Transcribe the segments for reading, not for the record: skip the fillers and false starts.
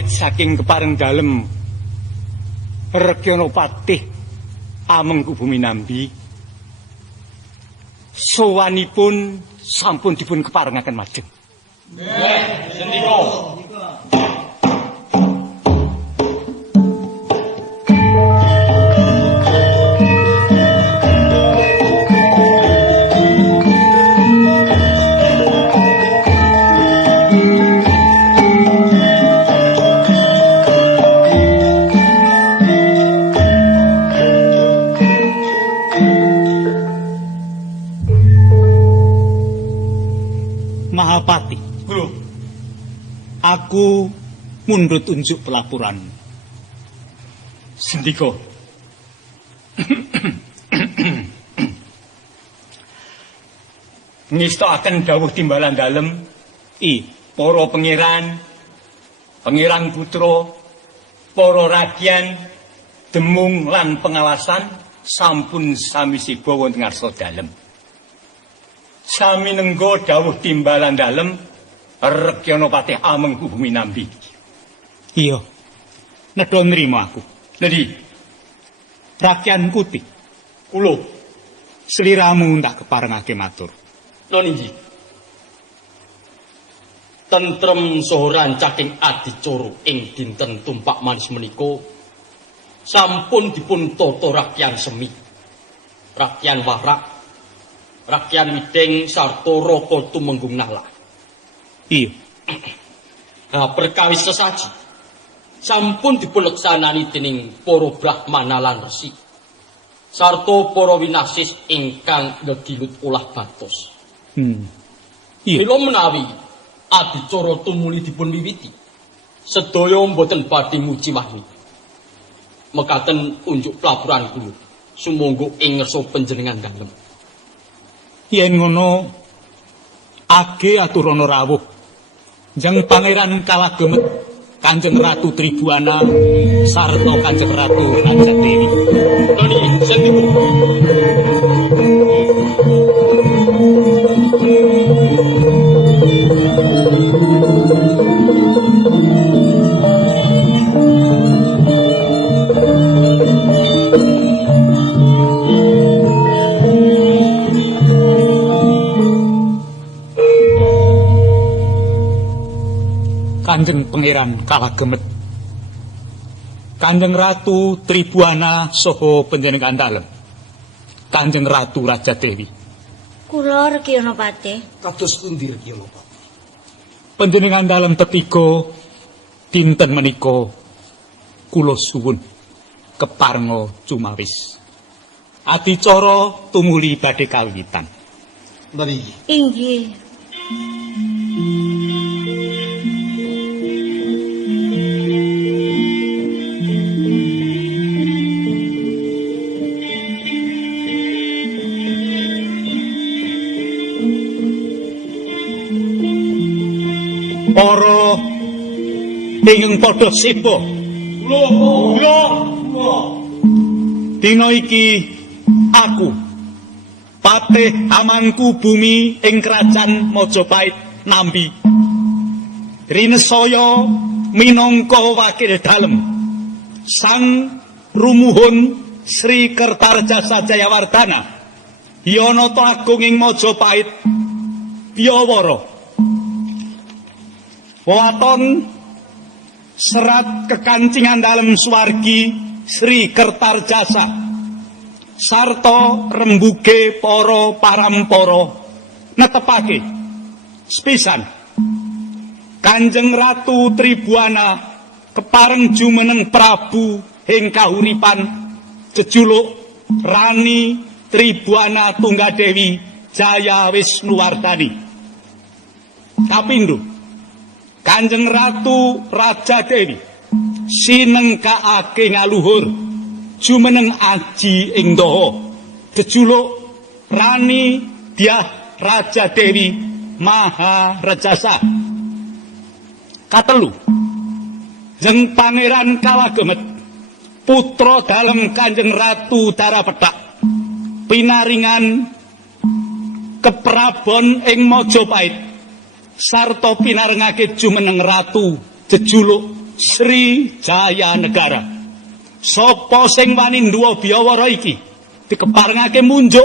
awit saking kepareng dalem Rekyanapatih Amengku Bumi Nambi sowanipun sampun dipun keparengaken majeng. Nggih, sendika. Mahapati, aku mundhut unjuk pelaporan. Sendika. Ngestakaken dawuh timbalan dalem para pangeran putra, para radyan, demung lan pengawasan sampun sami siba wonten ngarsa dalem. Sami nenggo dawuh timbalan dalem Rekyanapatih Amengku Bumi Nambi. Iya. Nedha nrimo aku. Nedi? Rakyan Kuti. Kula Sliramu tak keparengake matur. Lho niki. Tentrem saha rancaking adicara ing dinten tumpak manis menika sampun dipun tata rakyan semi. Rakyan warak, rakyan wideng sarta raka tumenggung nala. Iya. Nah, perkawis sesaji sampun dipunleksanani dening para brahmana lan resi sarta para winasis ingkang ngegilut olah batos. Iya. Mila menawi adicara tumuli dipun wiwiti, sedaya mboten badhe muji wahni. Mekaten unjuk pelaporan kula sumangga ing ngersa panjenengan dalem. Yen ngono age aturana rawuh Jeng Pangeran Kalagemet Kanjeng Ratu Tribuana sarta Kanjeng Ratu Rajadewi. Toni sendiko. Kanjeng Pangeran Kalagemet, Kanjeng Ratu Tribuana saha panjenengan dalem, Kanjeng Ratu Rajadewi. Kula Rekyanapatih. Kados pundi Rekyanapatih? Panjenengan dalem tetiga dinten menika kula suwun keparenga cumawis. Adicara tumuli badhe kawitan. Nggih. Inggih. Para ingkang padha siba. Kula dina iki aku Patih Amangku Bumi ing Krajan Majapahit nambi rinesaya minangka wakil dalem Sang Rumuhun Sri Kertarjasa Jayawardhana Yanata Agung ing Majapahit Piyawara. Waton serat kekancingan dalem suwargi Sri Kertarjasa sarta rembuge para parampara netepake sepisan Kanjeng Ratu Tribuana kepareng jumeneng Prabu ing kahuripan jejuluk Rani Tribuana Tunggadewi Jaya Wisnuwardhani. Kapindho Kanjeng Ratu Rajadewi sinengkaake ngaluhur jumeneng aji ing Ndaha jejuluk Rani Dyah Rajadewi Maharejasa. Katelu Jeng Pangeran Kalagemet putra dalem Kanjeng Ratu Darapetak pinaringan keprabon ing Majapahit sarta pinarengake jumeneng ratu jejuluk Sri Jaya Negara. Sapa sing wani nduwa biawara iki dikeparengake munjuk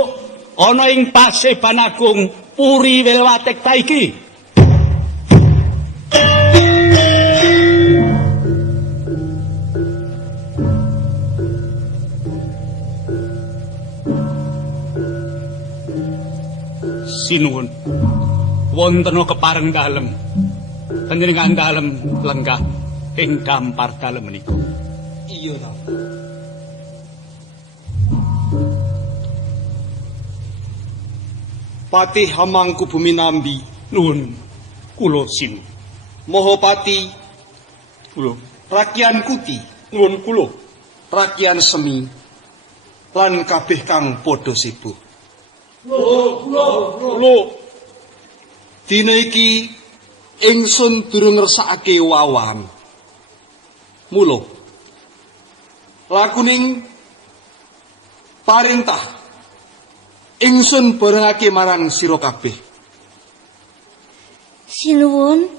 ana ing Paseban Agung Puri Welwatekta iki. Sinuwun wonten kepareng dalem panjenengan dalem lenggah ing dampar dalem menika. Iya ta. Patih Hamangku Bumi Nambi, Nuwun kula sinu. Mohopati Kula Rakyan Kuti, nuwun kula. Rakyan Semi, lan kabeh kang padha sibuk. Kula Dina iki ingsun durung ngersakake wawan. Mula lakuning parintah ingsun barengake marang sira kabeh. Sinuwun,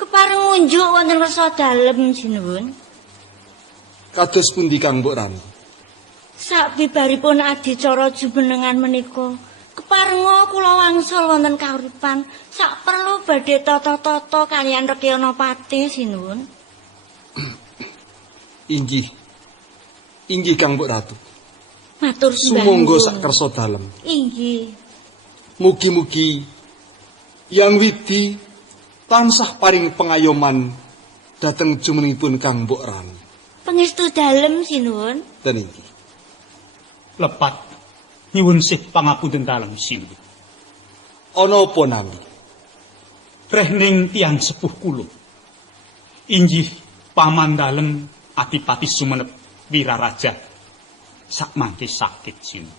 kepareng ngunjuk wonten kersa dalem sinuwun. Kados pundi Kang Mbok Rani? Sabibaripun adicara jumenengan menika, keparenga kula wangsul wonten kauripan sak perlu badhe tata-tata kaliyan Rekyana Patih sinuwun. Inggih Kang Mbok Ratu. Matur sembah. Sumangga sak kersa dalem. Inggih. Mugi-mugi Yang Widi tansah paring pengayoman dhateng jumenengipun Kang Mbok Rani. Pangestu dalem sinuwun. Dan inggih. lepat nyuwun sih pangapunten dalem sinuwun. Ana apa nami? Rehning tiang sepuh kula. Inggih paman dalem Adipati Sumenep Wiraraja sakmangke sakit sinu.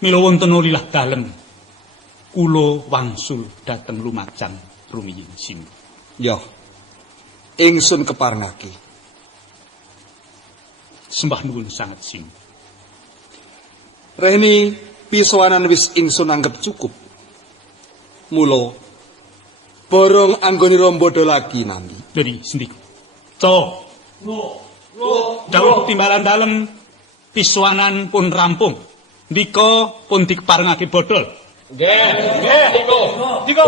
Mila wonten lilah dalem kula wangsul dhateng lumajang rumiyin sinu. Ya. Ingsun keparengake. Sembah nuwun sanget sinu. Rehni pisowanan wis ingsun anggap cukup. Mula borong anggone rombada lagi nanti. Jadi sendiku. Dawuh timbalan dalem piswanan pun rampung. Ndika pun dikeparengake bodol. Nggih, Diko.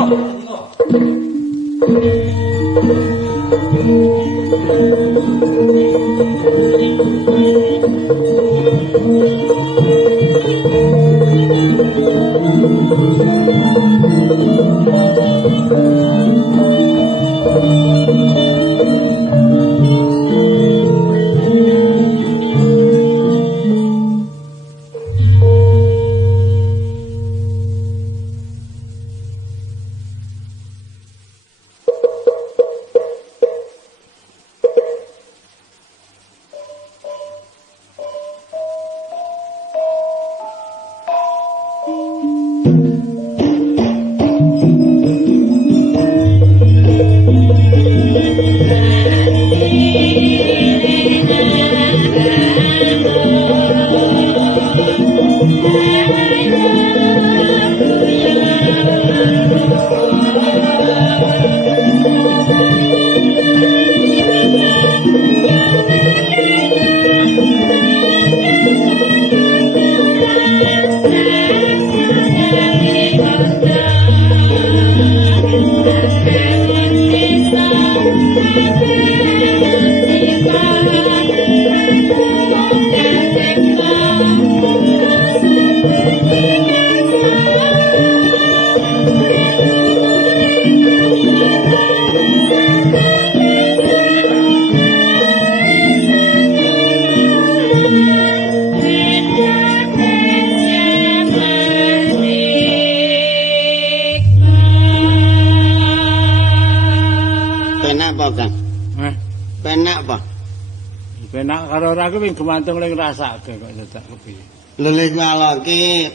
Penak karo ora kuwi gumantung ning rasake kok dadak kepiye. Lha nek ngaloki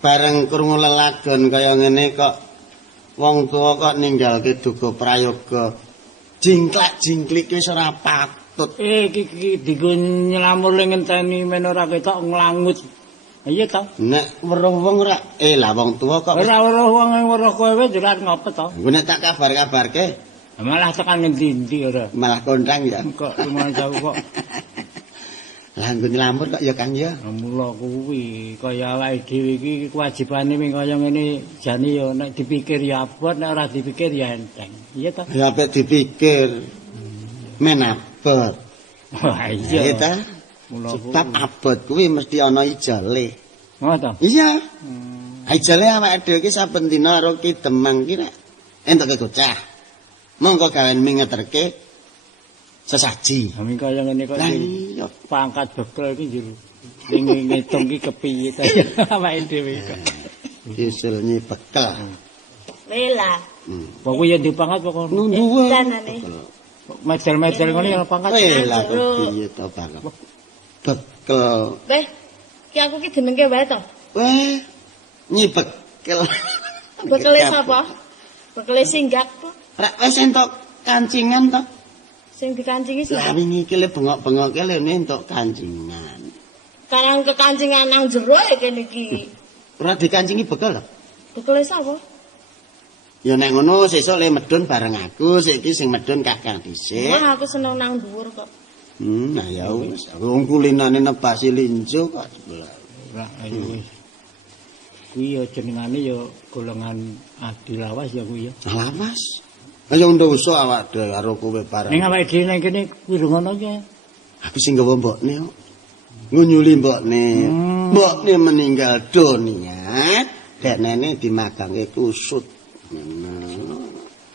bareng krungu lelagon kaya ngene kok wong tuwa kok ninggalke duka prayoga. Jingklak-jingklik wis ora patut. Iki digo nylamur ning ngenteni men ora ketok nglangut. Iya ta? Nek weruh wong ora lah wong tuwa kok ora weruh wong weruh kowe jelas ngopo to? Engko nek tak kabar-kabarke Malah tekan ngendi-endi ora. Malah kondang ya. Kok lumayan jauh kok. Lah nggo nylamur kok ya Kang ya. Mula kuwi kaya awake dhewe iki kewajibane ming kaya ngene jane ya nek dipikir ya abot nek ora dipikir ya enteng. Iya ta? Ya apik dipikir. Men abot. Wah Iya iya. ta? Mula Sebab abot kuwi mesti ana ijole. ngono. Iya. Ijole awake dhewe iki saben dina karo Ki Demang ki nek entuke gocah. Monggo gawen mingeterke sesaji. Kami kaya ngene kok Lah iki iya. pangkat bekel iki jero. Sing ngitung ki kepiye ta awake dhewe kok. Usulnya bekel. Lela. Pokoke ya dipangkat pokok. Nunduwe. Danane. Medel-medel ngene ya pangkat. Lah kok piye to banget. Bekel. Weh, ki aku ki jenenge wae to. Weh, nyi bekel. Bekele sapa? Bekele singgak to. Rak wis entuk kancingan to. Sing dikancingi Lah sapa? wingi iki le bengok-bengok ki le entuk kancingan. Karang kekancingan nang jero e kene iki. Ora dikancingi bekel lho. Bekele sapa? Ya nek ngono sesuk le medun bareng aku, saiki sing medun Kakang dhisik. Wah, aku seneng nang dhuwur kok. Nah ya wis, wong kulinane nebasi linjo kok sebelah. Lah ayo wis. Kuwi ya jenengane ya golongan adilawas ya kuwi ya. Lawas. Ayo ndoso awak dhewe karo kowe bareng. Ning awake dhewe ning kene kuwi lho ngono ki. Aku sing gawa mbokne kok. Ngunyuli mbokne. Mbokne meninggal dunia. Deknene dimagangke kusut.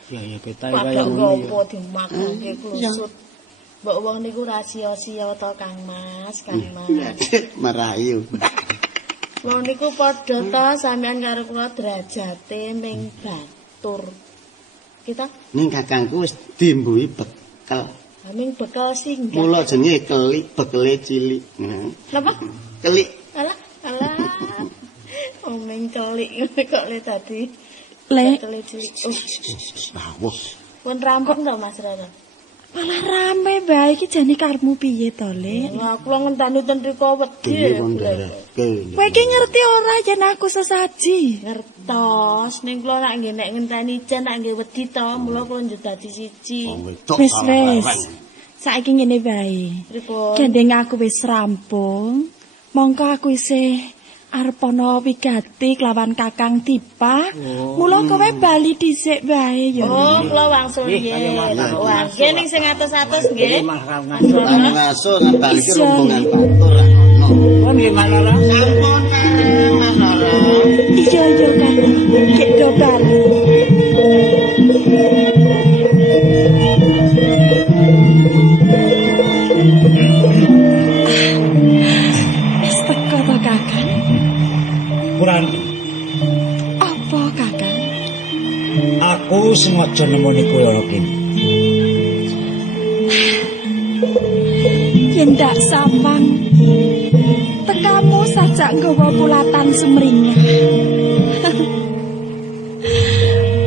Ya ya kita Padha kaya ngono ya. ngopo dimakake klusut. Mbok wong niku rahasia-sia to Kang Mas, Kang Mas. Merayu. Wong niku padha to sampean karo kula derajate ming batur. Kita Ning kakangku wis dimbui bekel. aming bekal singgah. Mula jenenge kelik, bekele cilik. Napa? Kelik. Alah, alah. Omeng kelik kok le tadi. Le, Kelik cilik. Awuh. Pun rampung to Mas Rara. malah rame bae iki jane karepmu piye to, Le? Lah kula ngenteni ten rika wedi. Dene wong dereke. Kowe iki ngerti ora yen aku sesaji? Ngertos, ning kula nak nggih nek ngenteni jan nak nggih wedi to, mula kula njut dadi siji. Wong wedok Wis salah wis. larang. Saiki ngene bae. Pripun? Gendeng aku wis rampung. Mongko aku isih arep ana wigati kelawan Kakang Dipa. Mula kowe bali dhisik bae ya. Oh, kula wangsul nggih. Wah, nggih ning sing atus-atus nggih. Malah ngaso. Anu ngaso nambah iki rombongan batur ra ono. Kon nggih malah Sampun Mas Rara. Iya iya kan. Kek do bali. Wis teko to Kakang? Puranti, Apa Kakang? aku sengaja nemoni kowe ana kene. Yen ndak samang tekamu sajak nggawa pulatan sumringah.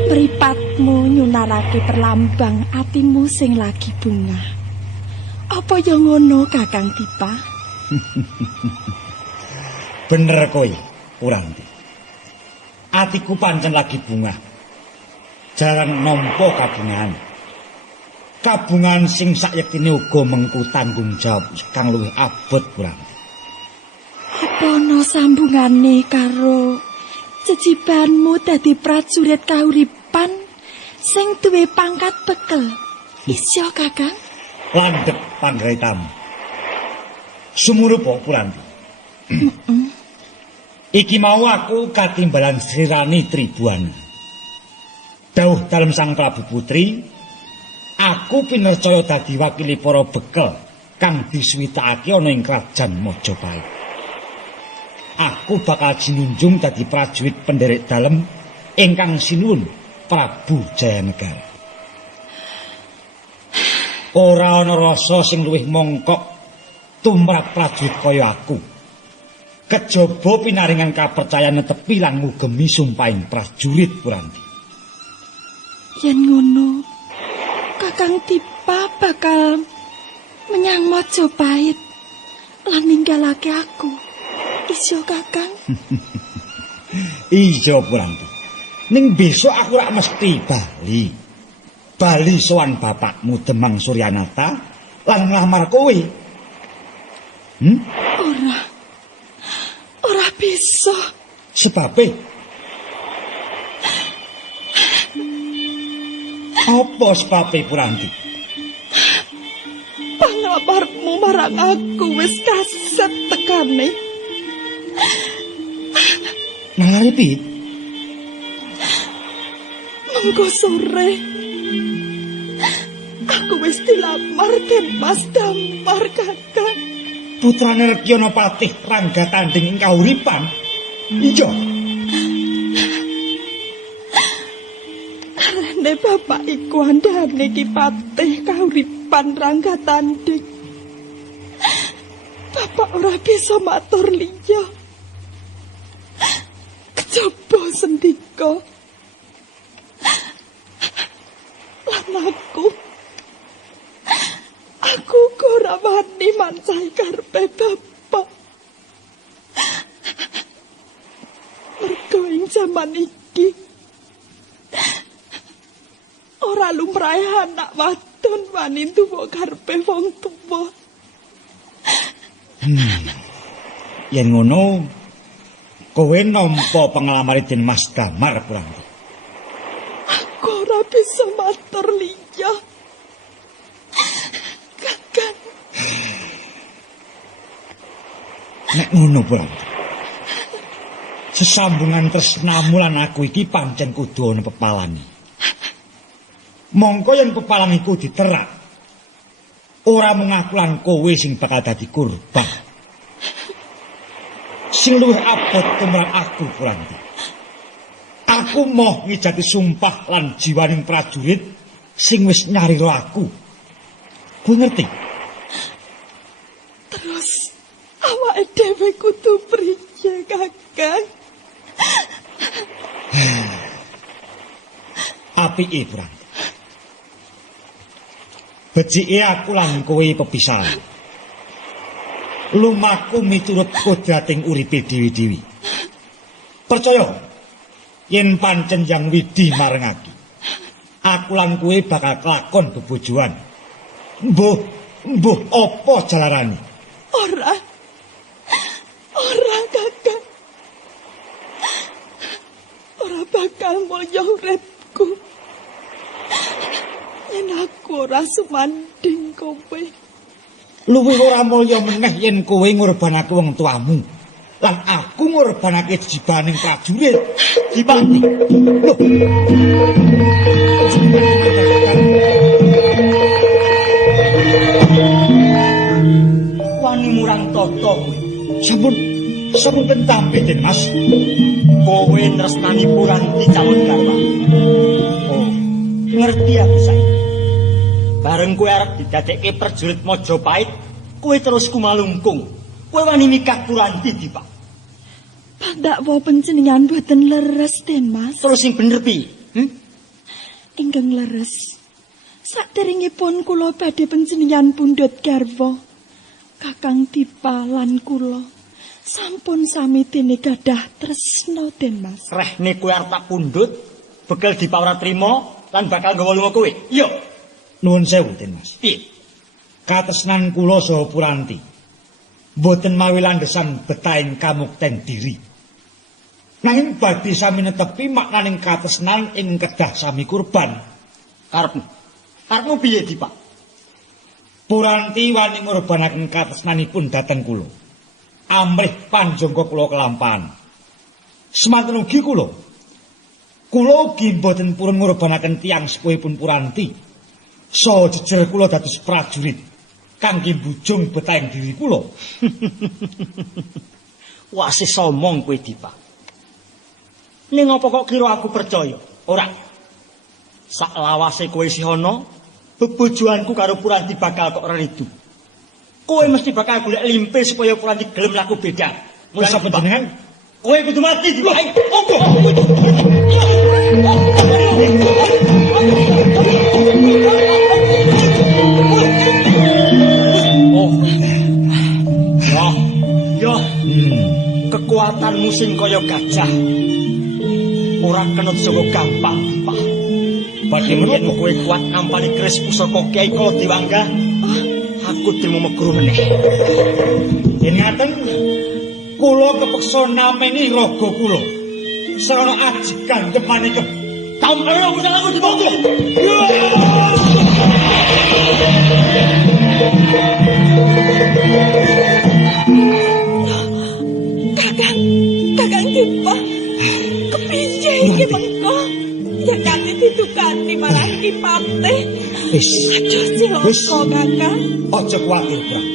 Mripatmu nyunarake perlambang atimu sing lagi bunga. Apa ya ngono Kakang Dipa? Bener kowe, Puranti. Atiku pancen lagi bunga. Jarang nampa kabungan. Kabungan sing sayektine uga mengku tanggung jawab kang luwih abot, Puranti. Apa ana sambungane karo jejibanmu dadi prajurit kauripan sing duwe pangkat bekel? Isya Kakang? Landhep panggraitamu. Sumurupa, Puranti. Iki mau aku katimbalan Srirani Tribuana. Dawuh dalem Sang Prabu Putri, aku pinercaya dadi wakili para bekel kang disuwitakake ana ing Krajan Majapahit. Aku bakal jinunjung dadi prajurit penderek dalem ingkang sinuwun Prabu Jayanegara. Ora ana rasa sing luwih mongkok tumrap prajurit kaya aku. Kejaba pinaringan kapercayaan netepi lan ngugemi sumpahing prajurit, Puranti. Yen ngono, Kakang Dipa bakal menyang Majapahit lan ninggalake aku. Isya Kakang? Iya, Puranti. Ning besok aku rak mesti bali. bali sowan bapakmu Demang Suryanata lan nglamar kowe. Ora bisa. Sebabe apa sebabe Puranti? Panglamarmu marang aku wis kaset tekane. Nalari piye? Mengko sore aku wis dilamar Mas Damar Kakang. Putrane Rekyanapati Rangga Tanding ing kauripan. Iya. Karene bapak iku andhane Ki Patih kauripan Rangga Tanding. Bapak ora bisa matur liya. Kejaba sendika. Lan aku ora wani mancahi karepe bapak. Mergo ing jaman iki ora lumrahe anak wadon wani tuwa karepe wong tuwa. Yen ngono, kowe nampa penglamar Den Mas Damar Puranti. Aku ora bisa matur liya. Kakang. Nek ngono Puranti. Sesambungan tresnamu lan aku iki pancen kudu ana pepalane. Mongko yen pepalang iku diterak, ora mung aku lan kowe sing bakal dadi korban. Sing luwih abot tumrap aku Puranti. Aku moh ngijati sumpah lan jiwaning prajurit sing wis nyarira aku. Kowe ngerti? Terus awake dhewe kudu priye, Kakang? Apike Puranti. Becike aku lan kowe pepisahan. Lumaku miturut kodrating uripe dewi-dewi. Percaya yen pancen Yang Widi marengake, aku lan kowe bakal kelakon bebojoan. Mbuh apa jalarane? Ora Kakang. Ora bakal mulya uripku yen aku ora sumanding kowe. Luwih ora mulya meneh yen kowe ngorbanake wong tuamu lan aku ngorbanake jibaning prajurit. Dipati. Loh. Wani murang tata. Sampun tentampe Den Mas. Kowe tresnani Puranti calon garwa. Oh, ngerti aku saiki. Bareng kowe arep didadekke prajurit Majapahit, kowe terus kumalungkung. Kowe wani nikah Puranti, Pak. Pandakwa panjenengan boten leres, Den Mas. Terus sing bener piye? Ingkang leres. Saderengipun kula badhe panjenengan pundhut garwa. Kakang Dipa lan kula sampun sami dene gadah tresna, Den Mas. Rehne kowe arep tak pundhut, bekel Dipa ora trima lan bakal nggawa lunga kowe. Iya. Nuwun sewu Den Mas. Piye? Katresnan kula saha Puranti boten mawi landhesan betahing kamukten diri. Nanging badhe sami netepi maknaning katresnan ing kedah sami kurban. Karepmu piye, Dipa? Puranti wani ngorbanaken katresnanipun dhateng kula. Amrih panjangka kula kelampahan. Semanten ugi kula ugi boten purun ngorbanaken tiyang sepuhipun Puranti. Saha jejer kula dados prajurit kangge bujung betahing diri kula. Wase somong kowe, Dipa. Ning apa kok kira aku percaya? Ora. Sak lawase kowe isih ana, bebojoanku karo Puranti bakal kok redu. Kowe mesti bakal golek limpe supaya Puranti gelem laku beda. Wis apa jenengan? Kowe kudu mati, Dipa. Kekuatanmu sing kaya gajah ora kenut saka gampang, Pak. Badhe yen kowe kuat nampani keris pusaka Kyai Kala Dewangga. Aku trimo meguru meneh. Yen ngaten kula kepeksa nameni raga kula. Sarana aji gandhem manika. Tampere usah aku dibonggo. Kakang Dipa. Kepiye iki mengko? Jakane didukani malah kipate. Wis, aja silaka Kakang. Aja kuwatir, Bang.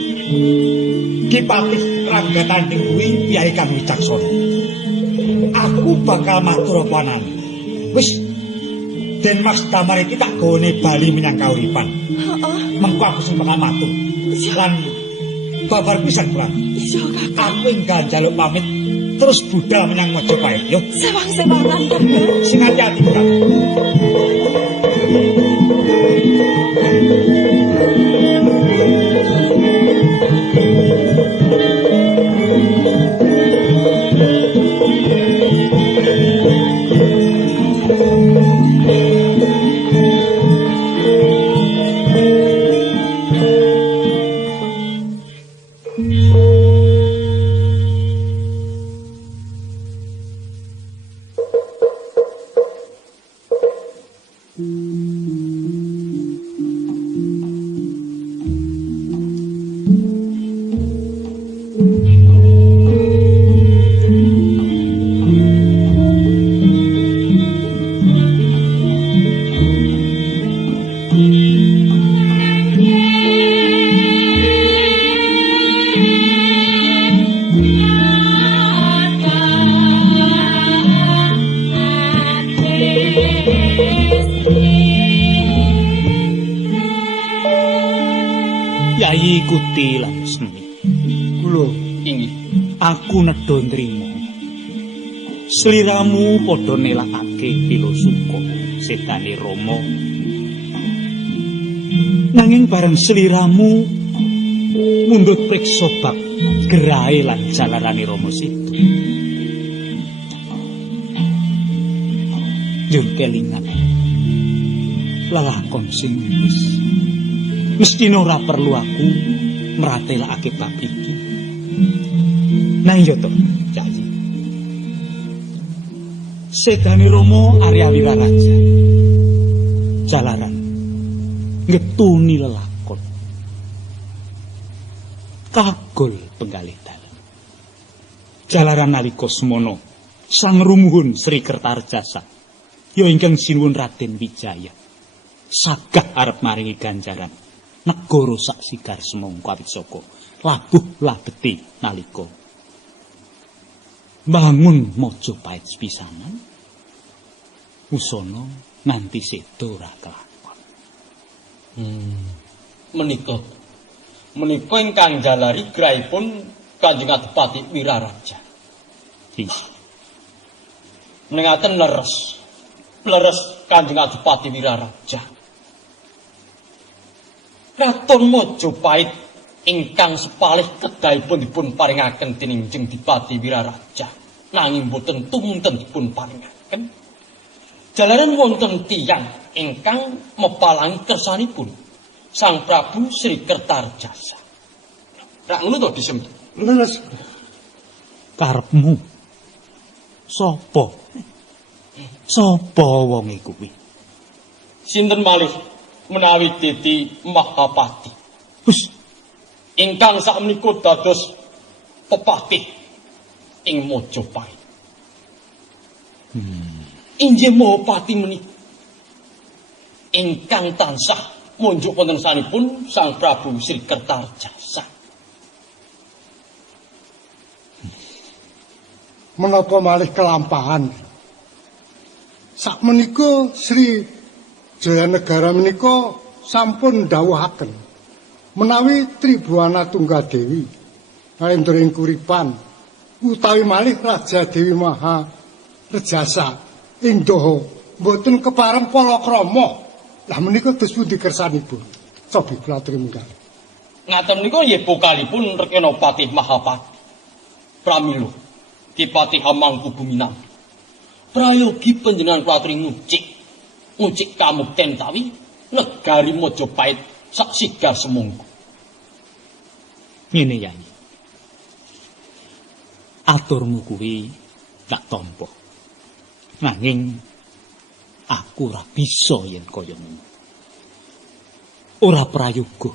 Kipatih Ranggataning kuwi piyai kang wicaksana. Aku bakal matur apa nang. Wis, Den Mas Damar iki tak gawone bali menyang kauripan. Heeh. Mengko aku sing bakal matur. Lan babar pisan, Bang. Iya, Kakang. Aku enggal njaluk pamit terus budal menyang Majapahit yo. Sewang-sewangan, Kakang. Sing ati-ati, Bang. Yayi Kuti Laksmi. Kula inggih. Aku nedha nrimo. Sliramu padha nelakake Pilasuka sedane Rama. Nanging bareng sliramu mundhut priksa bab gerahe lan jalarane Rama Situ. Jur kelingan lalakon sing wis mesti ora perlu aku mratelakake bab iki. Nang yo to, Yayi. Sedane Rama Arya Wiraraja. Jalaran ngetuni lelakon. Kagol penggalih dalan. Jalaran nalika semana sang rumuhun Sri Kertarjasa ya ingkang sinuwun Raden Wijaya sagah arep maringi ganjaran negara sak sigar semangka Witsaka labuh labeti nalika bangun Majapahit pisanan usana nganti seda ora kelakon. Menika ingkang jalari grahipun Kanjeng Adipati Wiraraja. Menengaken leres Kanjeng Adipati Wiraraja. Kraton Majapahit ingkang sepalih kedahipun dipun paringaken dening Kanjeng Adipati Wiraraja. Nanging boten tumunten dipun paringaken. Jalaran wonten tiyang ingkang mepalangi kersanipun Sang Prabu Sri Kertarjasa. Rak ngono to disem. Leres. Karepmu sapa? Sapa wonge kuwi? Sinten malih menawi Dadi Mahapati. Wis Ingkang sakmenika dados pepatih ing Majapahit. Inggih Mahapati menika ingkang tansah munjuk wonten sanipun Sang Prabu Sri Kertarjasa. Menapa malih kelampahan? Sakmenika Sri Jayanegara menika sampun dawuhaken menawi Tribuana Tunggadewi kalendering kuripan utawi malih Raja Dewi Maha Rejasa ing Daha mboten kepareng palakrama. Lah menika dos pundi kersanipun? Cobi kula aturi. Ngaten menika nggih bokalipun Rekanapati Mahapati. Pramila Dipati Hamangku Buminang. Prayogi panjenengan kula aturi ngucik ngucik kamukten tawi negari Mojopait sak sigar semunggu. Ngene Yai. Aturmu kuwi tak tampa. Nanging aku ora bisa yen kaya ngono. Ora prayoga.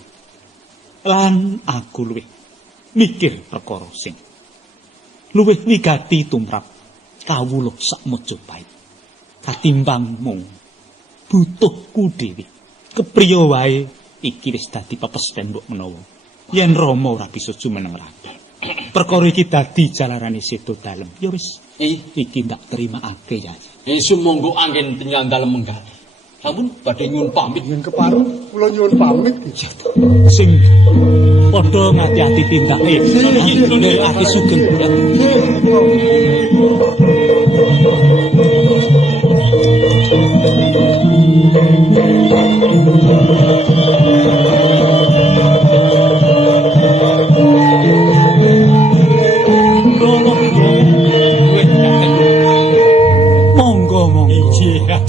Lan aku luwih mikir perkara sing luwih wigati tumrap kawula sak Mojopait. Katimbang mung butuhku dhewe. Kepriya wae iki wis dadi pepesten mbok menawa yen Rama ora bisa jumeneng raga. Perkara iki dadi jalarane sedo dalem. Ya wis, iki ndak terimakake ya. Sumangga anggen tinggal dalem menggalih. Sampun badhe nyuwun pamit. Yen kepareng kula nyuwun pamit. Sing padha ngati-ati tindake. Nggih, ati sugeng ya.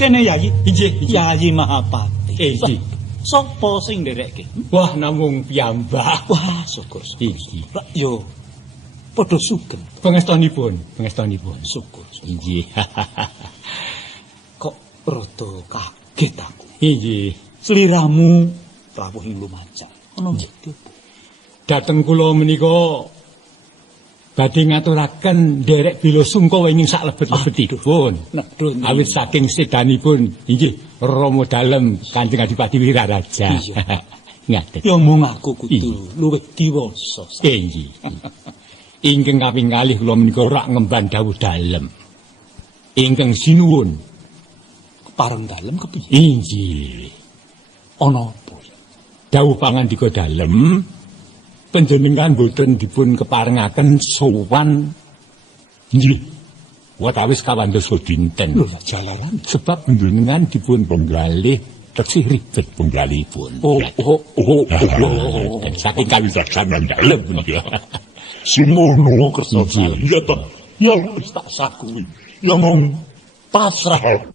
Kene Yai, Yai Mahapati. Sopo sing nderekke? Wah, namung piyambak. Wah, syukur. Iki. Lah yo padha sugeng. Pengestunipun. Syukur. Inggih. Kok rada kaget aku. Inggih. Sliramu rawuh ing lumancah. Ana ngerti apa? Dateng kula menika badhe ngaturaken nderek bila sungkawa ing salebet-lebetipun. Nedun. Awit saking sedanipun inggih Rama dalem Kanjeng Adipati Wiraraja. Ngaten. Ya mung aku kudu luwih diwasa. Inggih. Ingkang kaping kalih kula menika rak ngemban dawuh dalem. Ingkang sinuwun Kepareng dalem kepiye? inggih. Ana apa? Dawuh pangandika dalem panjenengan boten dipun keparengaken sowan nggih watawis kawandosa dinten. Lho, jalaran Sebab panjenengan dipun penggalih teksih ribet penggalihipun. Oh. Dan saking kawicaksanan dalem menika. Simono kersa ya to. Ya wis tak sakui. Ya mung pasrah.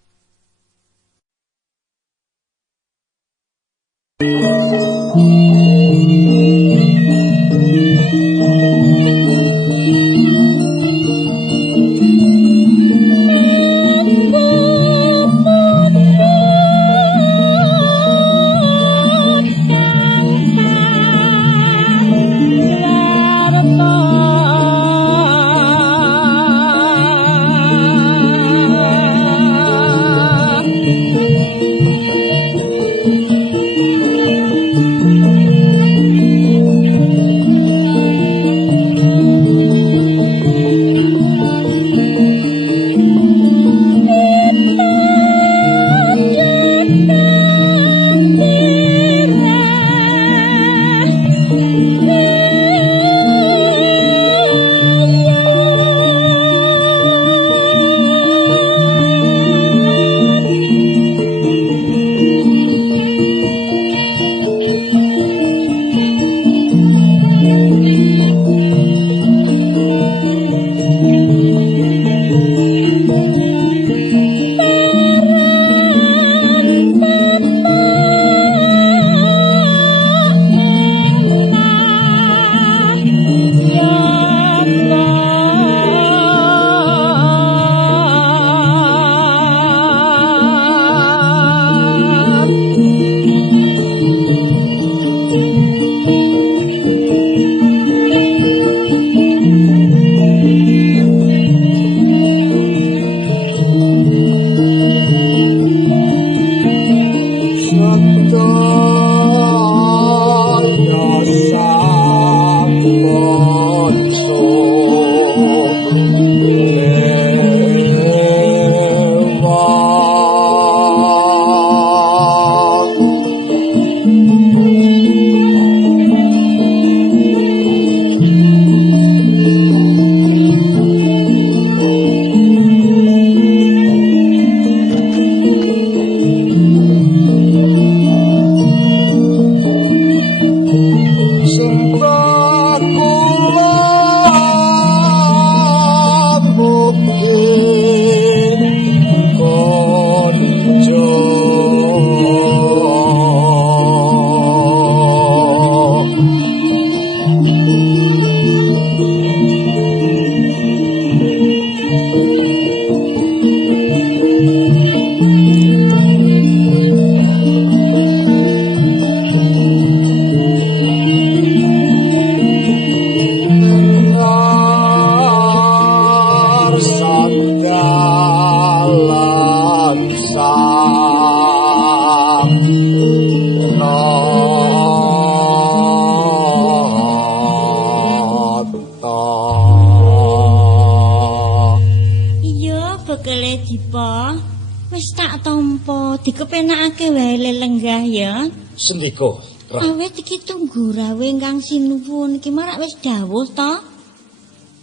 Wis tak tampa, dikepenakake wae lenggah ya. Sendika, Rah. Awet iki tunggu rawe ingkang sinuwun iki marak wis dawuh to.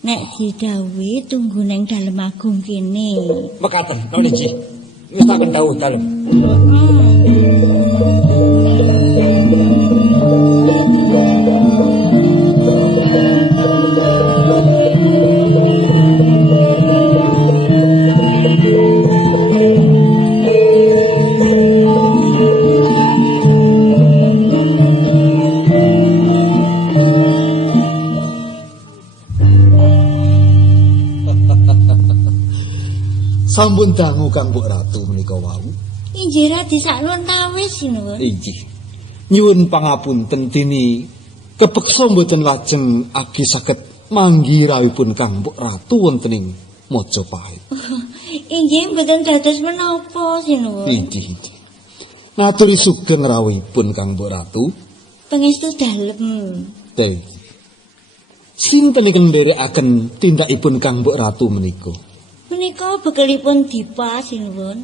Nek didhawuhi tunggu ning dalem agung kene. Mekaten, Noni Ji. Wis tak dawuh dalem. Sampun dangu Kang Mbok Ratu menika wau. Inggih Radi saknuwun tawis sinuwun. Inggih. Nyuwun pangapunten dene kepeksa mboten lajeng agi saged manggi rawuhipun Kang Mbok Ratu wonten ing Majapahit. Inggih mboten dados menapa sinuwun. Inggih. Naturi sugeng rawuhipun Kang Mbok Ratu. Pangestu dalem. Teh. Sinten ingkang nderekaken tindakipun Kang Mbok Ratu menika? Menika bekelipun Dipa sinuwun.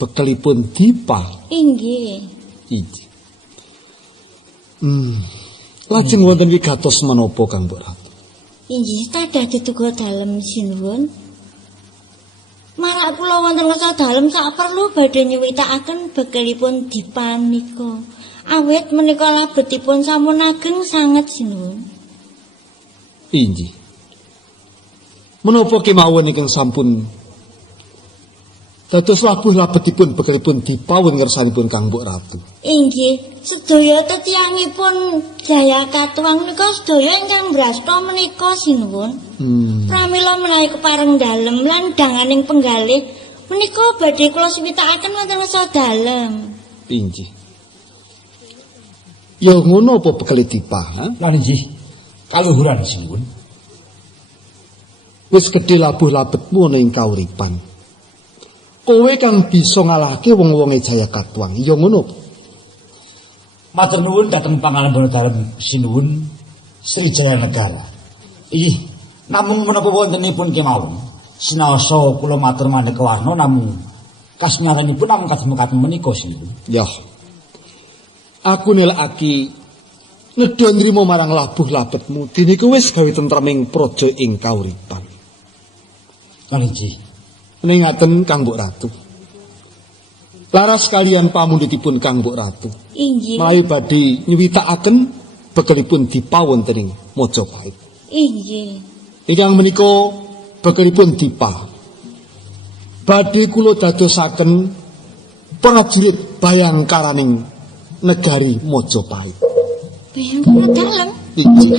Bekelipun Dipa. Inggih. Inggih. Lajeng wonten wigatos menapa Kang Mbok Ratu? Inggih tadah dituga dalem sinuwun. Marak kula wonten ngersa dalem sak perlu badhe nyuwitakaken bekelipun Dipa menika. Awit menika labetipun sampun ageng sanget sinuwun. Inggih. Menapa kemawon ingkang sampun dados labuh labetipun bekelipun dipawon ngersanipun Kang Mbok Ratu. Inggih, sedaya tetiyangipun Jaya Katuwang menika sedaya ingkang brasta menika sinuwun. Pramila menawi kepareng dalem lan danganing penggalih menika badhe kula suwitakaken wonten ngersa dalem. Inggih. Ya ngono apa bekele Dipa? Lan inggih, kaluhuran sinuwun. Wis gedhe labuh labetmu ana ing kauripan. Kowe kang bisa ngalahake wong-wonge Jaya Katuwang. Ya ngono. Matur nuwun dhateng pangalembono dalem sinuwun Sri Jaya Negara. Inggih, namung menapa wontenipun kemawon. Sinaosa kula matur maneka warna namung kasmiyatanipun namung kadhemukaken menika sinuwun. Ya. Aku nelakake nedha nrimo marang labuh labetmu. Dene kowe wis gawe tentreming praja ing kauripan. Inggih. Ningaten Kang Mbok Ratu. Laras kalian pamundhutipun Kang Mbok Ratu. Inggih. Mlayu badhe nyuwitakaken bekelipun Dipa wonten ing Majapahit. Inggih. Ingkang menika bekelipun Dipa. Badhe kula dadosaken prajurit bayangkaraning negari Majapahit. Bayangkara dalem. Inggih.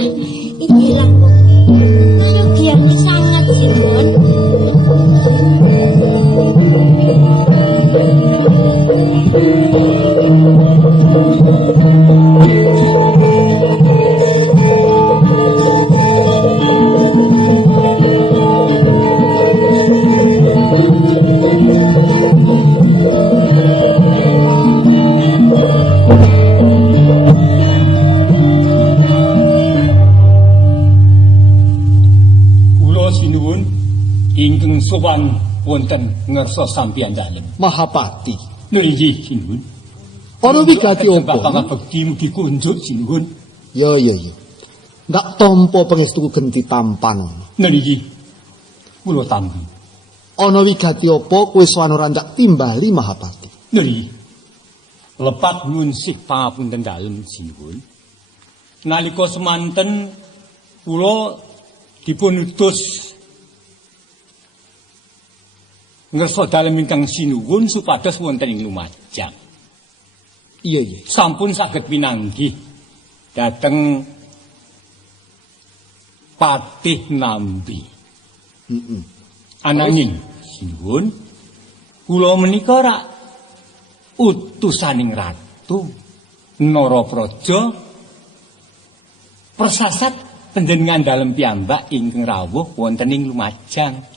Inggih lah. Ayo giat sangat sinuwun. Ingkang sowan wonten ngersa sampeyan dalem. Mahapati. Nggih sinuwun. Ana wigati apa? Pangabekti mugi kunjuk sinuwun. Ya. Ndak tampa pangestu genti tampan. Nggih. Kula tampi. Ana wigati apa kowe sowan rancak timbali Mahapati? Nggih. Lepat nuwun sih pangapunten dalem sinuwun. Nalika semanten kula dipun utus ngersa dalem ingkang sinuwun supados wonten ing Lumajang. Iya. Sampun saged pinanggih dhateng Patih Nambi. Ananging sinuwun kula menika rak utusaning Ratu Narapraja persasat panjenengan dalem piyambak ingkang rawuh wonten ing Lumajang.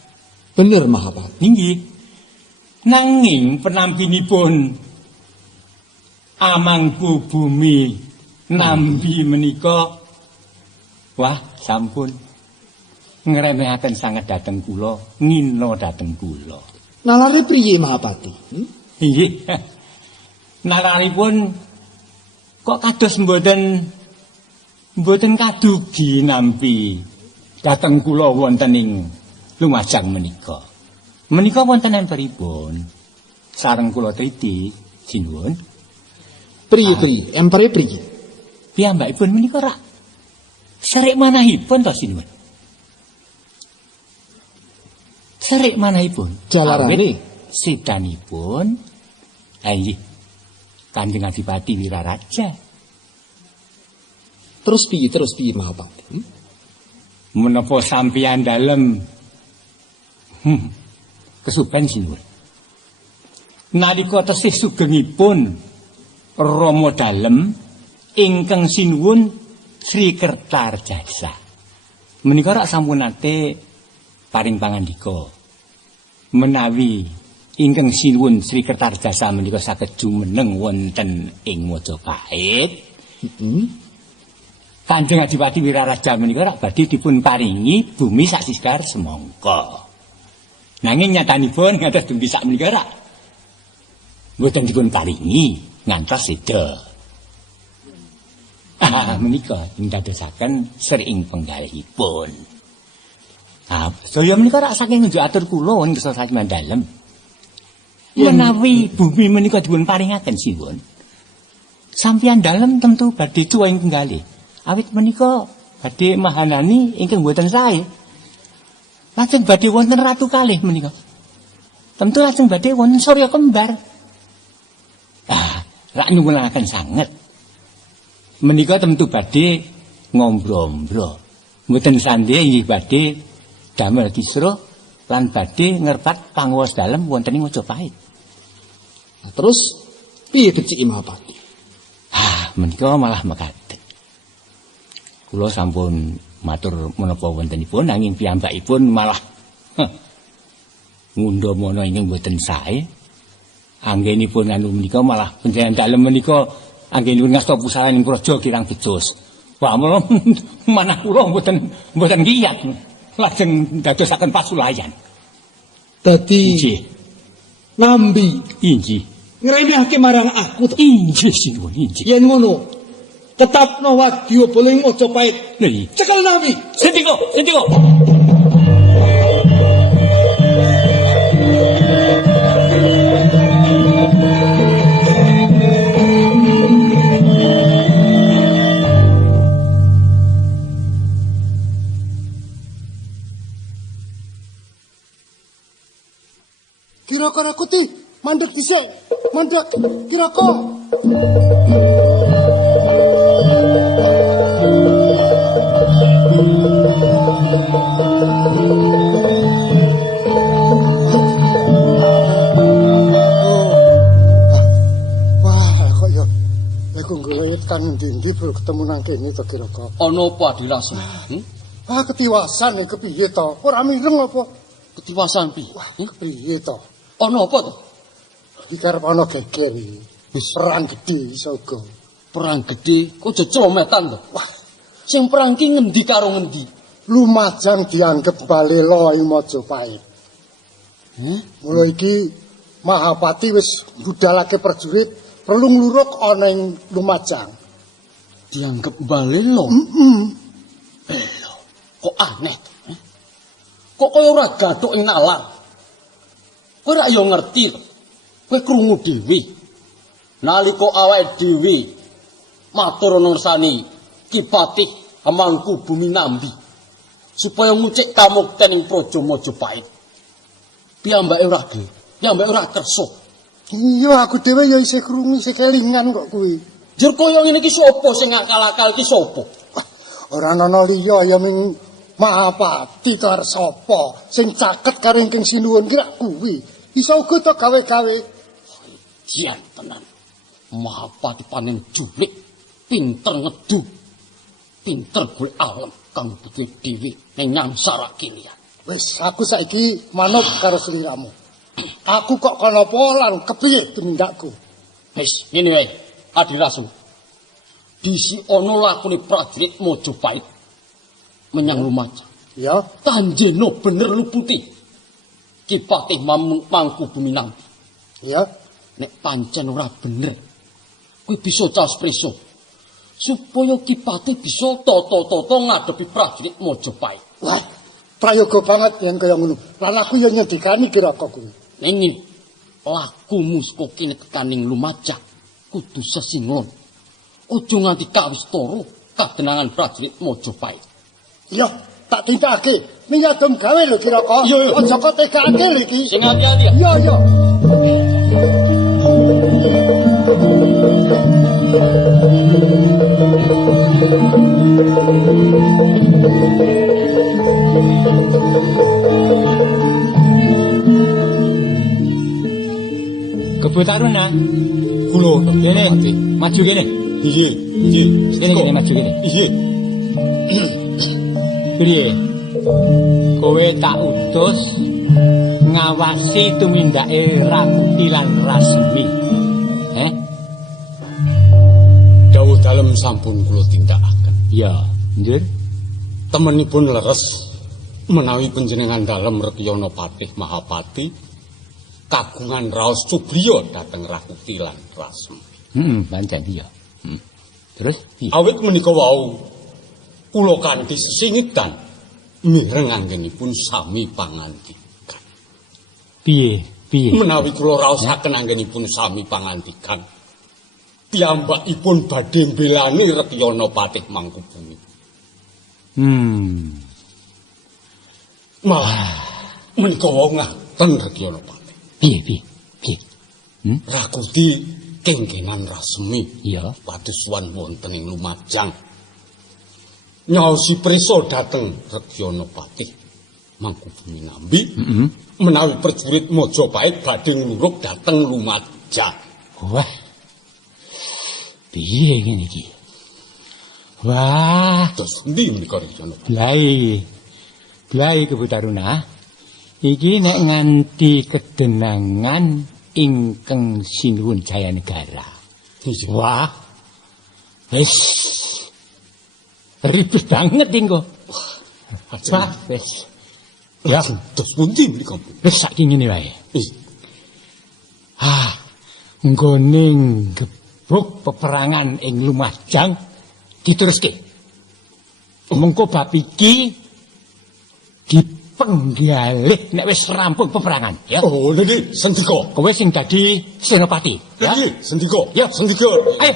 Bener Mahapati. Inggih. Nanging penampinipun Amangku Bumi Nambi menika wah sampun ngremehaken sanget dhateng kula, ngina dhateng kula. Nalare priye Mahapati? Inggih. Nalaripun kok kados mboten kadugi nampi dhateng kula wonten ing Lumajang menika. Menika wonten emperipun sareng kula triti sinuwun. Priye? Empere priye? Piyambakipun menika rak serik manahipun to sinuwun. Serik manahipun? Jalarane sidanipun. Inggih. Kanjeng Adipati Wiraraja. Terus piye Mahapati? Menapa sampeyan dalem kesupen sinuwun. Nalika tesih sugengipun Rama dalem ingkang sinuwun Sri Kertarjasa. Menika rak sampun nate paring pangandika menawi ingkang sinuwun Sri Kertarjasa menika saged jumeneng wonten ing Majapahit. Kanjeng Adipati Wiraraja menika rak badhe dipun paringi bumi sak sigar semangka. Nanging nyatanipun ngatos dumpi sak menika rak mboten dipun paringi ngantos seda. Menika ing dadosaken sering penggalihipun. Saya menika rak saking njuk atur kula wonten kersa sajiman dalem. Menawi bumi menika dipun paringaken sinuwun. Sampeyan dalem tentu badhe cuwing penggalih. Awit menika badhe mahanani ingkang boten sae. Lajeng badhe wonten ratu kalih menika. Tentu lajeng badhe wonten Surya kembar. Rak nyuwunaken sanget. Menika tentu badhe ngombro-ombro. Mboten sandhe inggih badhe damel kisruh lan badhe ngerpat panguwas dalem wonten ing Majapahit. Terus piye beciki Mahapati? Menika malah mekaten. Kula sampun matur menapa wontenipun nanging piyambakipun malah ngundha-mana ingkang boten sae. Anggenipun anu menika malah panjenengan dalem menika anggenipun ngasta pusaran ing praja kirang becus. Wah, manah kula mboten kiyat. Lajeng dadosaken pasulayan. Dadi nambi inggih ngremehake marang aku to. Inggih sinuwun inggih. Yen ngono tetapno wadya boling Majapahit. Nggih. Cekel nambi. Sendika. Kiraka Rakuti, mandek dhisik. Mandek, Kiraka. Kan ndi-ndi bro ketemu nang kene to Kiraka. Ana apa Adirasu? Ketiwasan kepiye to? Ora mireng apa? Ketiwasan piye? Piye to? Ana apa to? Iki karep ana geger iki. Wis perang gedhe iso uga. Perang gedhe kok jeclometan to? Wah, sing perang ki ngendi karo ngendi? Lumajang dianggep balela ing Majapahit. Mula iki Mahapati wis budalake prajurit perlu ngluruk ana ing Lumajang. Dianggep balela. Belo. Kok aneh. Kok kaya ora gathuk ing nalar. Kowe ora yo ngerti to. Kowe krungu dhewe. Nalika awake dhewe matur nursani Ki Patih Hamangku Bumi Nambi supaya ngucik kamukten ing Praja Majapahit. Piyambake ora gelem. Piyambake ora kersa. Iya, aku dhewe ya isih krungu, isih kelingan kok kuwi. Jur kaya ngene iki sapa sing akal-akal iki sapa? Ora ana liya ya ming Mahapati to arep sapa sing caket karo ingkang sinuwun ki rak kuwi. Iso uga to gawe-gawe. Dian tenan. Mahapati panen julik, pinter ngedu. Pinter golek alam kang butuhe dhewe ning nyangsarake liyan. Wis aku saiki manut karo sliramu. Aku kok kana apa lan kepiye tumindakku? Wis ngene wae. Adirasu. Disi ana lakune prajurit Majapahit menyang Lumajang. Ya, Tanjeno bener luputi. Ki Patih Mangkubumi nampi. Ya, Nek pancen ora bener, kuwi bisa caos preso. Supaya Ki Patih bisa tata-tata ngadepi prajurit Majapahit. wah, prayoga banget yang kaya ngono. Lan aku ya nyedikani kira-kira kuwi. Nengin lakumu saka kene tekaning Lumajang kudu sesingon. Aja nganti kawistara kadenangan prajurit Majapahit. Iya, tak tindakake. Miyadom gawe lho kira-kira. Iya, iya. Aja kok tegake lho iki. Sing hati-hati ya. Iya, iya. Kebutaruna. Kula Kene, maju kene. Iya, iya. Kene maju kene. Iya. Piye? Kowe tak utus ngawasi tumindake Rakuti lan Rasmi. Dawuh dalem sampun kula tindakaken. Ya, njur. Temenipun leres menawi panjenengan dalem Rekyana Patih Mahapati kagungan raos Subriya dhateng Rakuti lan Rasmi. Pancen iya. Terus piye? Awit menika wau kula kanthi sesingitan mireng anggenipun sami pangandikan. Piye? Menawi kula raosaken anggenipun sami pangandikan, piyambakipun badhe mbelani Rekyana Patih Mangkubumi. Malah menika wau ngaten Rekyana Patih. Piye? Rakuti kengkenan Rasmi. Iya. Padusuhan wonten ing Lumajang. Nyaosi prisa dhateng Rekyana Patih Mangkubumi nambi menawi prajurit Majapahit badhe nglurug dhateng Lumajang. Wah. Piye ngene iki? Wah, Terus endi menika Rekyana Patih? Blai Kebutaruna. Iki nek nganti kedenangan ingkang sinuwun Jayanegara. Wah. Wis ribet banget engko. Wah, wis. Ya, terus pundi menika? wis saiki ngene wae. Nggone gebuk peperangan ing Lumajang diteruske. Mengko bab iki dipenggalih nek wis rampung peperangan, ya. Oh, niki sendika. Kowe sing dadi senopati, ya. Niki sendika. Ya. Sendika. Ayo,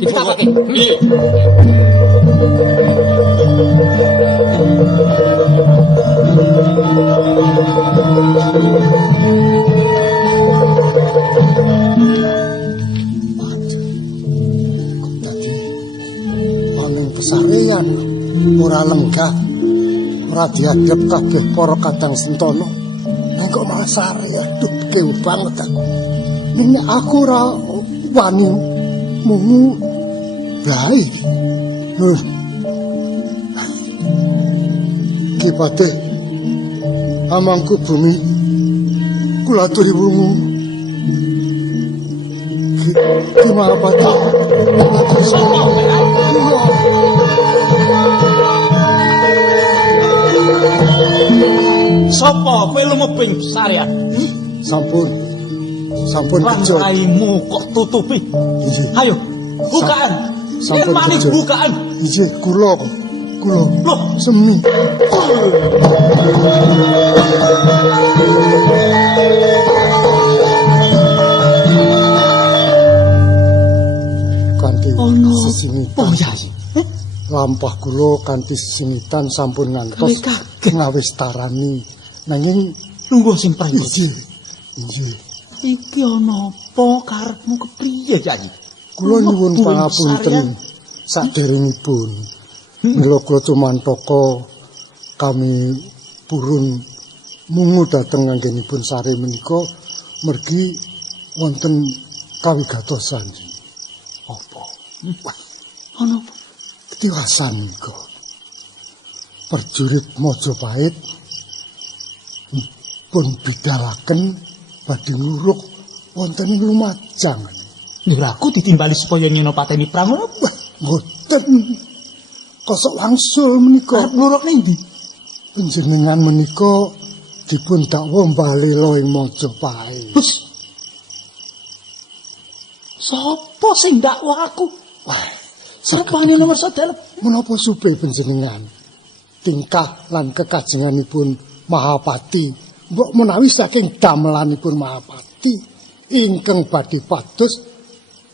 dipetapake. Nggih. Dadi aning pesarean ora lenggah, ora diadep kabeh para kadang sentana. Nek kok malah sare, aduh kew banget aku. Nek aku ora wani mungu bae. Ki Patih Mangkubumi kula aturi wungu. Ki Mahapati kula aturi wungu. Sopo kowe lumebing sarean? Sampun bejo. Raimu kok tutupi? Ayo, bukaan. Sampun Manis bejo. bukaan. Nggih, kula Loh, semi. Kanthi sesingitan. Oh ya. Lampah kula kanthi sesingitan sampun ngantos ngawis tarani. Nanging Lungguh sing prayo. nggih. Iki ana apa karepmu kepriye, Kyai? Kula nyuwun pangapunten saderengipun. Mila kula tumantaka kami purun mungu dhateng anggenipun sare menika mergi wonten kawigatosan. Apa? Ana apa? Ketiwasan menika. Prajurit Majapahit pun bidalaken badhe nglurug wonten ing Lumajang. Niraku ditimbali supaya ngeno pateni prang ngono. Mboten. Kosok wangsul menika. Arep nglurug ning ndi? Panjenengan menika dipun dakwa mbalila ing Majapahit. Sapa sing dakwa aku? Wah, Serpane nomor sadalem. menapa supe panjenengan? Tingkah lan kekajenganipun Mahapati, mbok menawi saking damelanipun Mahapati ingkang badhe pados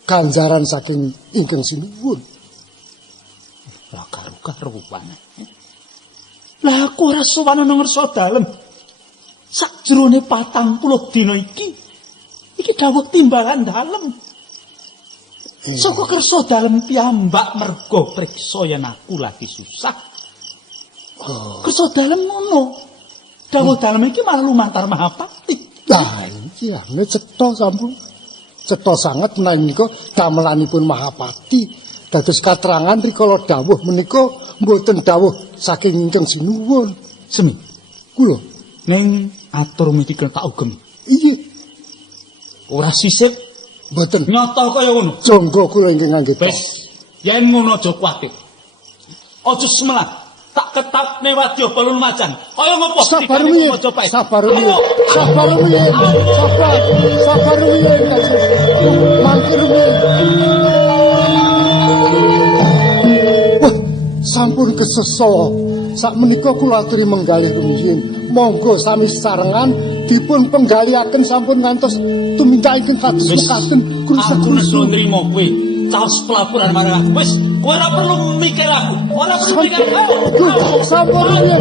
ganjaran saking ingkang sinuwun. Lah karu-karuan. Lah aku ora sowan nang ngersa dalem. Sakjroning 40 dina iki dawuh timbalan dalem. Saka kersa dalem piyambak merga priksa yen aku lagi susah. Kersa dalem ngono. Dawuh dalem iki malah lumantar Mahapati. Lah iya, cetha sampun. Cetha sanget menawi menika damelanipun Mahapati. Dados katerangan rikala dawuh menika mboten dawuh saking ingkang sinuwun. Semi, Kula ning atur mitikal tak ugem. iya Ora sisip mboten nyata kaya ngono. jangga kula ingkang nganggeta. Wis, yen ngono aja kuwatir. Aja semelah. Tak ketapne wadya balun macan. Kaya ngopo? Sabar rumiyin. Sabar rumiyin. Sabar rumiyin. Sabar rumiyin. Mangke rumiyin. Wah, sampun kesesa. Sakmenika kula aturi menggalih rumiyin. Monggo sami sarengan dipun penggalihaken sampun ngantos tumindak ingkang kados mekaten. Aku nesu nrimo kowe. Caos pelaporan marang aku. Wis, kowe ora perlu mikir aku. Ora perlu mikir. Ayo. Sampun rumiyin.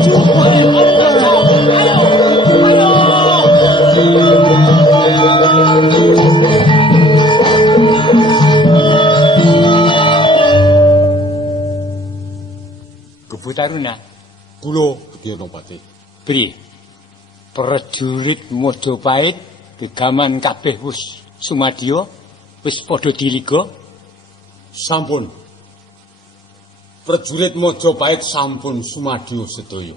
Ayo. Kebu Taruna, kula Gedyanopati. Priye? Prajurit Majapahit gegaman kabeh wis sumadya, wis padha diliga. Sampun. Prajurit Majapahit sampun sumadya sedaya.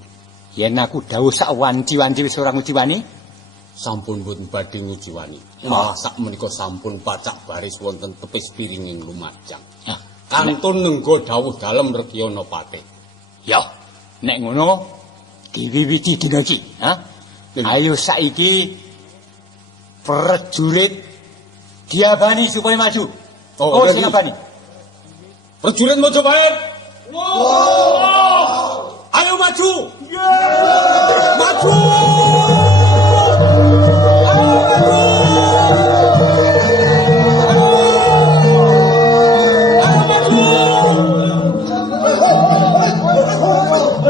Yen aku dawuh sak wanci-wanci wis ora ngujiwani, Sampun mboten badhe ngujiwani. Malah sakmenika sampun pacak baris wonten tepis piringing Lumajang. Kantun nenggo dawuh dalem Regyanapati. ya, nek ngono diwiwiti dina iki, ha? Ayo saiki prajurit diabani supaya maju. Oh, sing abani. Prajurit Majapahit. Ayo maju. Maju.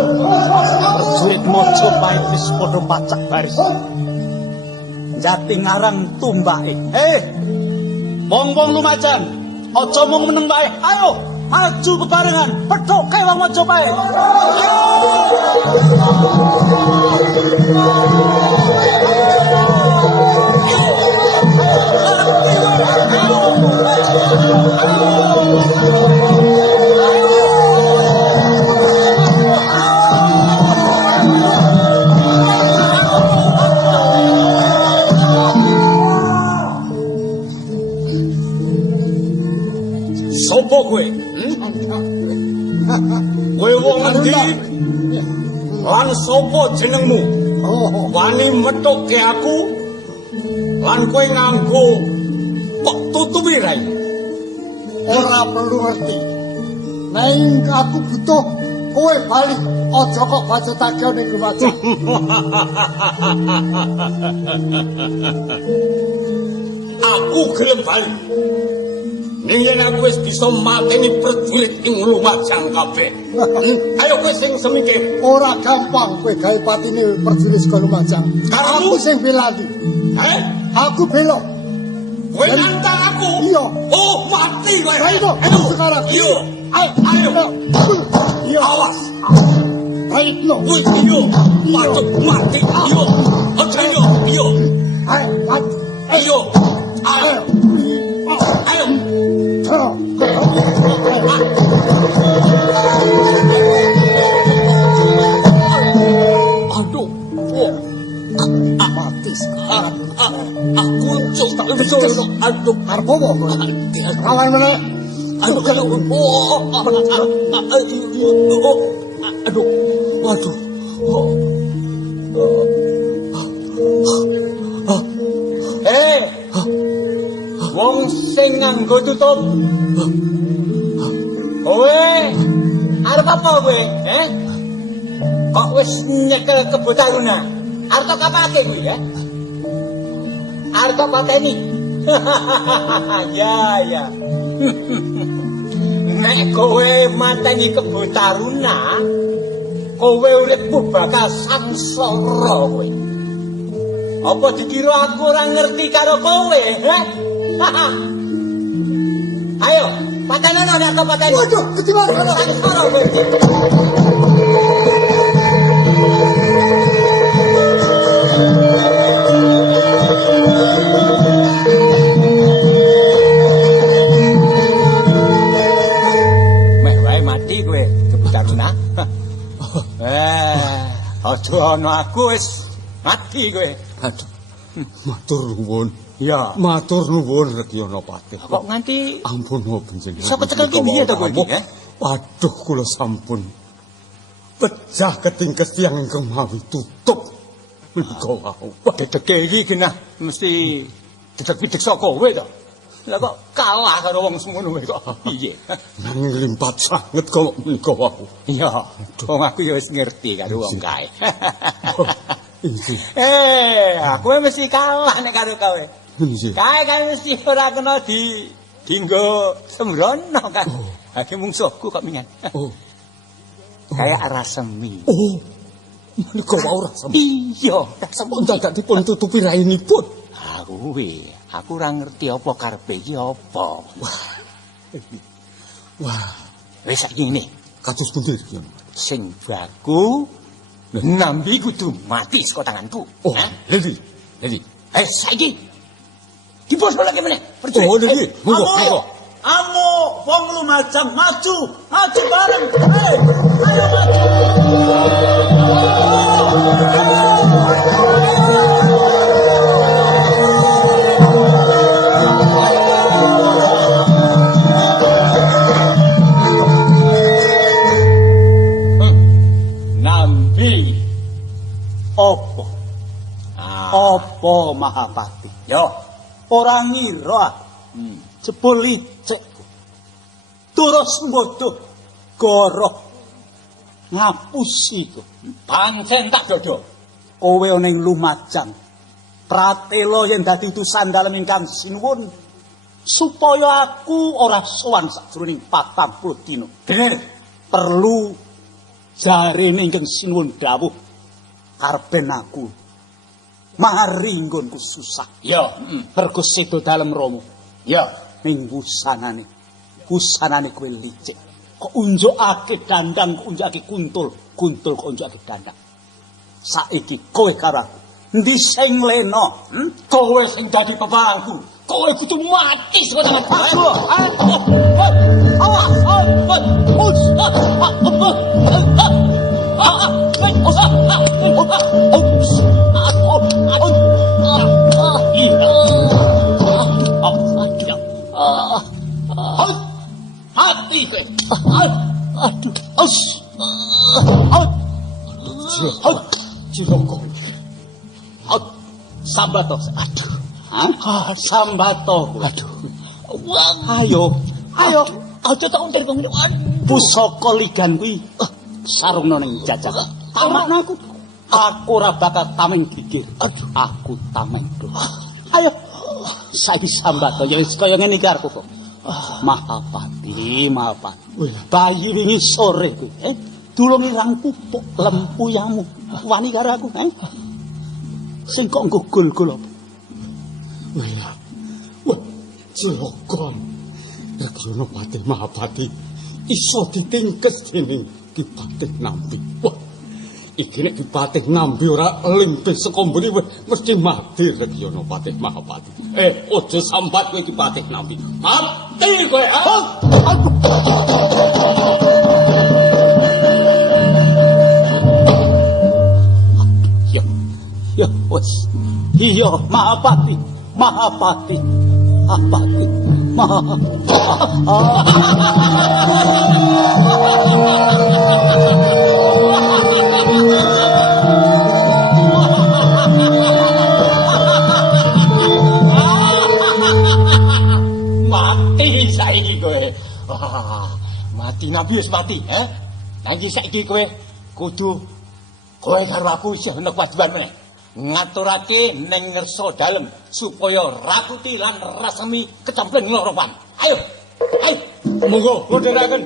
Prajurit Majapahit wis padha pacak baris. Jati ngarang tumbake. Wong-wong Lumajang, aja mung meneng bae. Ayo, maju bebarengan, pedhoke wong Majapahit. Sopo kowe? Kowe wong endi? Lan sopo jenengmu? Wani metuke aku? Lan kowe nganggo kok tutupi rai? Ora perlu ngerti. Neng aku butuh kowe bali. Aja kok bacotake ning Lumajang. Aku gelem bali. Ning yen aku wis bisa mateni prajurit ing Lumajang kabeh. Ayo kowe sing semikir. Ora gampang kowe gawe patine prajurit saka Lumajang. Aku sing belani. Aku bela. Kowe nantang aku? Iya. Oh, mati kowe. Ayo sekarang. Iya. Ayo. Iya. Awas. Ayo. Iya. Mati. Iya. Ayo. Iya. Ayo. Ayo. Ayo. Aduh. Mati sekarang. Aku betul. Aduh. Arpomo. Kawan meneh. Aduh. Aduh. Waduh. sing nganggo tutup. Kowe arep apa kowe? Kok wis nyekel Kebo Taruna? Arep kapake kowe ya? Arep pateni. Ya. Nek kowe mateni Kebo Taruna, kowe uripmu bakal sangsara kowe. Apa dikira aku ora ngerti karo kowe, Ayo, patenono nek kok pateni. Waduh, ketiwal karo. Sangsara kowe. Meh wae mati kowe, Kebo Taruna. Aja ana aku wis mati kowe. Aduh. Matur nuwun. Ya. Matur nuwun Rekyana Patih. Kok nganti ampun panjenengan. iso kecekel ki piye to kowe iki, Waduh kula sampun pecah ketingkes tiyang ingkang mawi tutup. Menika wau. Dedeke iki genah mesti dedek-dedek saka kowe to. Lah kok kalah karo wong semono kowe kok piye? Nanging limpat sanget kok menika wau. Iya, wong aku ya wis ngerti karo wong kae. Iki. Aku mesti kalah nek karo kowe. Nggih. Kae kan mesti ora kena dinggo sembrono kan. Aki mungsuhku kok mingan. Kayak Rasemi. Menika wau Rasemi. Iya, sampun dadak dipun tutupi rainipun. Aku ora ngerti apa karepe iki apa. Wah, wis saiki ngene. Kados pundi iki? Sing baku nambi kudu mati saka tanganku. Lili. Saiki dibos lagi meneh. Lili. Monggo. Amo wong Lumajang maju bareng. Ayo maju. Nambi opo? Apa Mahapati? Yo, Ora ngira. Jebul licik. Terus bodoh goroh ngapusi ku. pancen tak dodo. Kowe ning Lumajang. Pratela yen dadi utusan dalem ingkang sinuwun supaya aku ora sowan sajroning 40 dina. Bener. Perlu jarene ingkang sinuwun dawuh karepen aku mari nggonku susah. Ya, Mergo sedo dalem Rama. ya. Ning busanane kowe licik. Kok unjukake dandang, kok unjukake kuntul kok unjukake dandang. Saiki kowe karo aku endi sing lena? Kowe sing dadi pepangku. Kowe kudu mati saka tangan Hati kowe. Jiroko. Sambato. Sambato. Ayo. Aja tak untir kok. Pusaka ligan kuwi sarungna ning jajak. Tamakna aku. Aku ora bakal tameng gigir. Aku tameng do. Ayo. Saiki sambato ya wis kaya ngene iki arepku kok. Mahapati. Bayi wingi sore kuwi, tulung irang pupuk lempuyamu. Wani karo aku, Sing kok nggugul-gul apa? Wah, cilaka. Rekyana Patih Mahapati iso ditingkes dening Ki Patih Nambi. Wah, iki nek Ki Patih Nambi ora limpih saka mburi mesti mati Rekyana Patih Mahapati. Aja sambat kowe Ki Patih Nambi. Mati kowe. Ya wis. Iya, Mahapati. Nabi wis mati, ha? Lah iki saiki kowe kudu kowe karo aku isih ana kewajiban meneh. Ngaturake ning ngersa dalem supaya Rakuti lan Rasemi kecemplung loropan. Ayo. Ayo. Monggo, kula dherekaken.